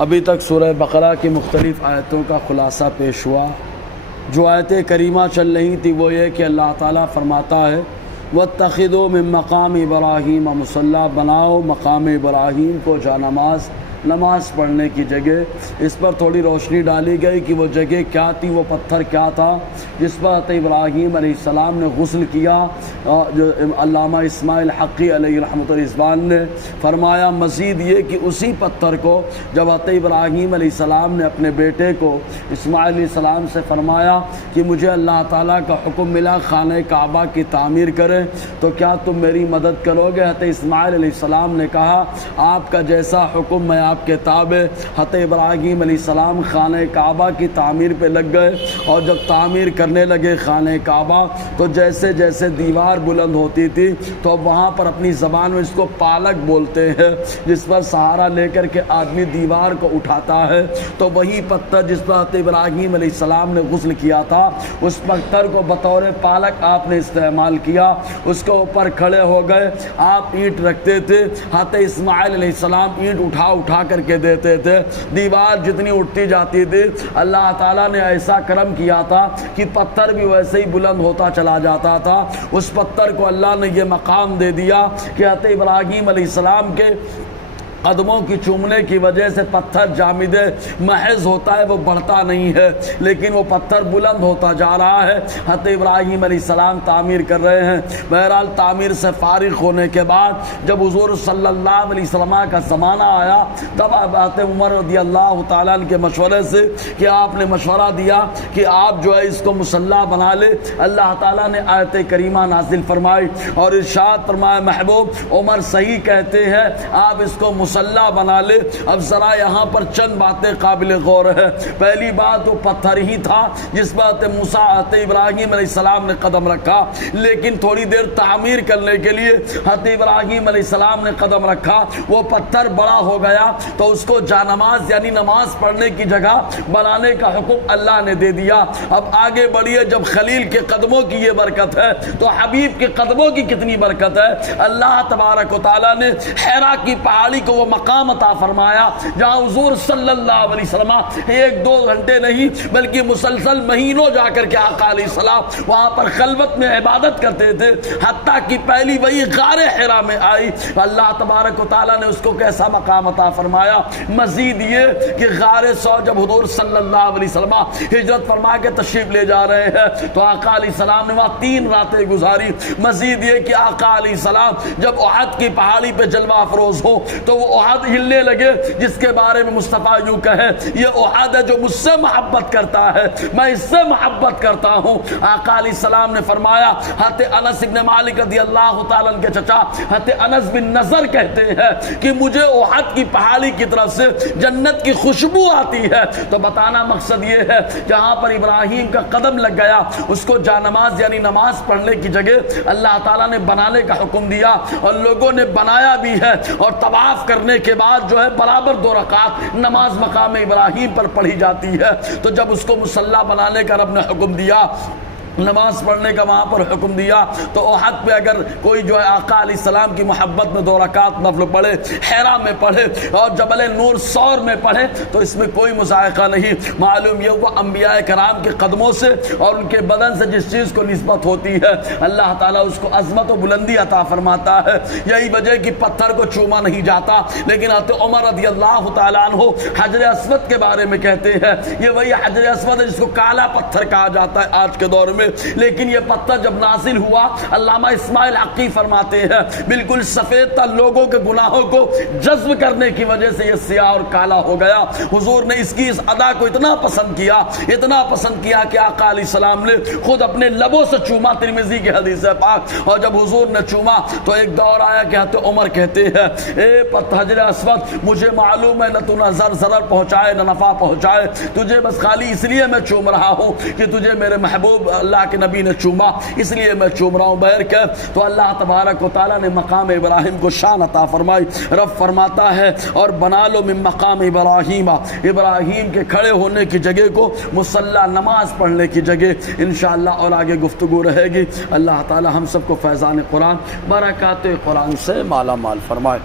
ابھی تک سورہ بقرہ کی مختلف آیتوں کا خلاصہ پیش ہوا۔ جو آیت کریمہ چل رہی تھی وہ یہ کہ اللہ تعالیٰ فرماتا ہے وَاتَّخِذُوا مِن مَقَامِ إِبْرَاهِيمَ مُصَلَّى، بناؤ مقام ابراہیم کو جانماز، نماز پڑھنے کی جگہ۔ اس پر تھوڑی روشنی ڈالی گئی کہ وہ جگہ کیا تھی، وہ پتھر کیا تھا جس پر حضرت ابراہیم علیہ السلام نے غسل کیا۔ جو علامہ اسماعیل حقی علیہ رحمۃ الرضوان نے فرمایا مزید یہ کہ اسی پتھر کو جب حضرت ابراہیم علیہ السلام نے اپنے بیٹے کو اسماعیل علیہ السلام سے فرمایا کہ مجھے اللہ تعالیٰ کا حکم ملا خانہ کعبہ کی تعمیر کریں تو کیا تم میری مدد کرو گے؟ حضرت اسماعیل علیہ السلام نے کہا آپ کا جیسا حکم میں آپ کے تابع۔ حضرت ابراہیم علیہ السلام خانہ کعبہ کی تعمیر پہ لگ گئے، اور جب تعمیر کرنے لگے خانہ کعبہ تو جیسے جیسے دیوار بلند ہوتی تھی تو وہاں پر اپنی زبان میں اس کو پالک بولتے ہیں، جس پر سہارا لے کر کے آدمی دیوار کو اٹھاتا ہے، تو وہی پتھر جس پر حضرت ابراہیم علیہ السلام نے غسل کیا تھا اس پتھر کو بطور پالک آپ نے استعمال کیا۔ اس کے اوپر کھڑے ہو گئے، آپ اینٹ رکھتے تھے، حضرت اسماعیل علیہ السلام اینٹ اٹھا کر کے دیتے تھے، دیوار جتنی اٹھتی جاتی تھی اللہ تعالیٰ نے ایسا کرم کیا تھا کہ پتھر بھی ویسے ہی بلند ہوتا چلا جاتا تھا۔ اس پتھر کو اللہ نے یہ مقام دے دیا کہ حضرت ابراہیم علیہ السلام کے قدموں کی چومنے کی وجہ سے پتھر جامد محض ہوتا ہے، وہ بڑھتا نہیں ہے، لیکن وہ پتھر بلند ہوتا جا رہا ہے۔ حضرت ابراہیم علیہ السلام تعمیر کر رہے ہیں۔ بہرحال تعمیر سے فارغ ہونے کے بعد جب حضور صلی اللہ علیہ وسلم کا زمانہ آیا تب حضرت عمر رضی اللہ تعالیٰ عنہ کے مشورے سے کہ آپ نے مشورہ دیا کہ آپ جو ہے اس کو مصلی بنا لے۔ اللہ تعالیٰ نے آیت کریمہ نازل فرمائی اور ارشاد فرمایا محبوب عمر صحیح کہتے ہیں، آپ اس کو مصلی بنا لے۔ اب ذرا یہاں پر چند باتیں قابل غور ہے۔ پہلی بات وہ پتھر ہی تھا جس پر حضرت ابراہیم علیہ السلام نے قدم رکھا، لیکن تھوڑی دیر تعمیر کرنے کے لیے حضرت ابراہیم علیہ السلام نے قدم رکھا، وہ پتھر بڑا ہو گیا تو اس کو جانماز یعنی نماز پڑھنے کی جگہ بنانے کا حکم اللہ نے دے دیا۔ اب آگے بڑھیے، جب خلیل کے قدموں کی یہ برکت ہے تو حبیب کے قدموں کی کتنی برکت ہے۔ اللہ تبارک و تعالیٰ نے حرا کی پہاڑی کو مقام عطا فرمایا جہاں حضور صلی اللہ علیہ وسلم ایک دو گھنٹے نہیں بلکہ مسلسل مہینوں جا کر کے آقا علیہ السلام وہاں پر خلوت میں عبادت کرتے تھے، حتیٰ کہ پہلی وہی غار حرا میں آئی۔ اللہ تبارک و تعالیٰ نے اس کو کیسا مقام عطا فرمایا۔ مزید یہ کہ غار سو جب حضور صلی اللہ علیہ وسلم ہجرت فرما کے تشریف لے جا رہے ہیں تو آقا علیہ السلام نے وہاں 3 راتیں گزاری۔ مزید یہ کہ آقا علیہ السلام جب احد کی پہاڑی پہ جلوہ افروز ہو تو وہ احد ہلنے لگے، جس کے بارے میں مصطفیٰ یوں کہے یہ احد ہے جو مجھ سے محبت کرتا ہے، میں اس سے محبت کرتا ہوں۔ آقا علیہ السلام نے فرمایا، حضرت انس بن مالک رضی اللہ تعالیٰ عنہ کے چچا حضرت انس بن نضر کہتے ہیں کہ مجھے احد کی پہاڑی کی طرف سے جنت کی خوشبو آتی ہے۔ تو بتانا مقصد یہ ہے جہاں پر ابراہیم کا قدم لگ گیا اس کو جانماز یعنی نماز پڑھنے کی جگہ اللہ تعالیٰ نے بنانے کا حکم دیا، اور لوگوں نے بنایا بھی ہے، اور طواف کرنے کے بعد جو ہے برابر 2 رکعت نماز مقام ابراہیم پر پڑھی جاتی ہے۔ تو جب اس کو مصلی بنانے کا رب نے حکم دیا، نماز پڑھنے کا وہاں پر حکم دیا، تو احد پہ اگر کوئی جو ہے آقا علیہ السلام کی محبت میں 2 رکعت نفل پڑھے، حرا میں پڑھے اور جبل نور سور میں پڑھے تو اس میں کوئی مذائقہ نہیں۔ معلوم یہ ہوا انبیاء کرام کے قدموں سے اور ان کے بدن سے جس چیز کو نسبت ہوتی ہے اللہ تعالیٰ اس کو عظمت و بلندی عطا فرماتا ہے۔ یہی وجہ کہ پتھر کو چوما نہیں جاتا، لیکن حضرت عمر رضی اللہ تعالیٰ عنہ حجر اسود کے بارے میں کہتے ہیں یہ وہی حجر اسود ہے جس کو کالا پتھر کہا جاتا ہے آج کے دور میں، لیکن یہ پتھر جب نازل ہوا علامہ اسماعیل حقی فرماتے ہیں بالکل سفید تھا، لوگوں کے گناہوں کو جذب کرنے کی وجہ سے یہ سیاہ اور کالا ہو گیا۔ حضور نے اس کی اس ادا کو اتنا پسند کیا کہ آقا علیہ السلام نے خود اپنے لبوں سے چوما، ترمذی کی حدیث ہے پاک، اور جب حضور نے چوما تو ایک دور آیا کہ حضرت عمر کہتے ہیں اے حجر اسود مجھے معلوم ہے نہ تو نہ ضرر پہنچائے نہ نفع پہنچائے، تجھے بس خالی اس لیے میں چوم رہا ہوں کہ تجھے میرے محبوب اللہ کے نبی نے چوما، اس لیے میں چوم رہا ہوں۔ بہرکیف تو اللہ تبارک و تعالیٰ نے مقام ابراہیم کو شان عطا فرمائی۔ رب فرماتا ہے اور بنا لو من مقام ابراہیم، ابراہیم کے کھڑے ہونے کی جگہ کو مصلی نماز پڑھنے کی جگہ۔ انشاءاللہ اور آگے گفتگو رہے گی۔ اللہ تعالیٰ ہم سب کو فیضان قرآن برکات قرآن سے مالا مال فرمائے۔